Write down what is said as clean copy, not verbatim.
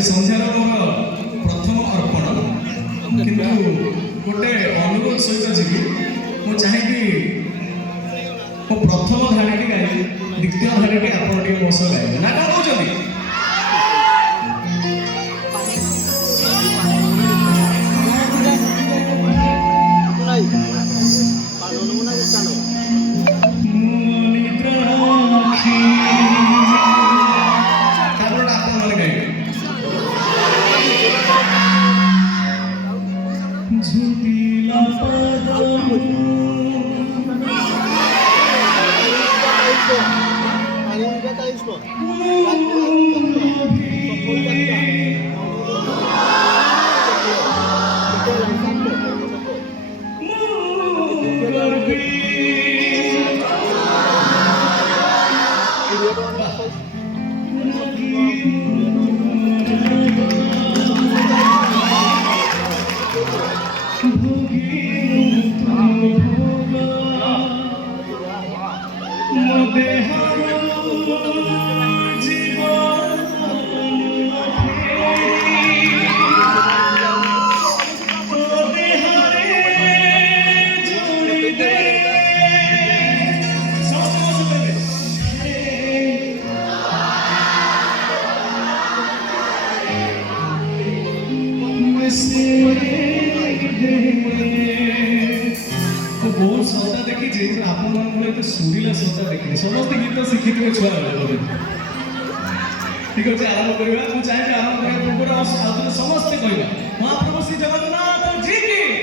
आज संध्यार मोर प्रथम अर्पण किंतु गोटे अनुरोध सहित जी मु चाहे कि मो प्रथम धाड़ी गाइबी द्वितीय धाड़ी आप मो सह गाइबे ना क्या कहते बहुत श्रोता देखी आप सुरीला श्रोता देखी समस्त गीत शिखी थे छुआ ठीक अच्छे आरंभ करवा चाहिए आरंभ करने पूर्व समस्ते कहवा महाप्रभु श्री जगन्नाथ जी की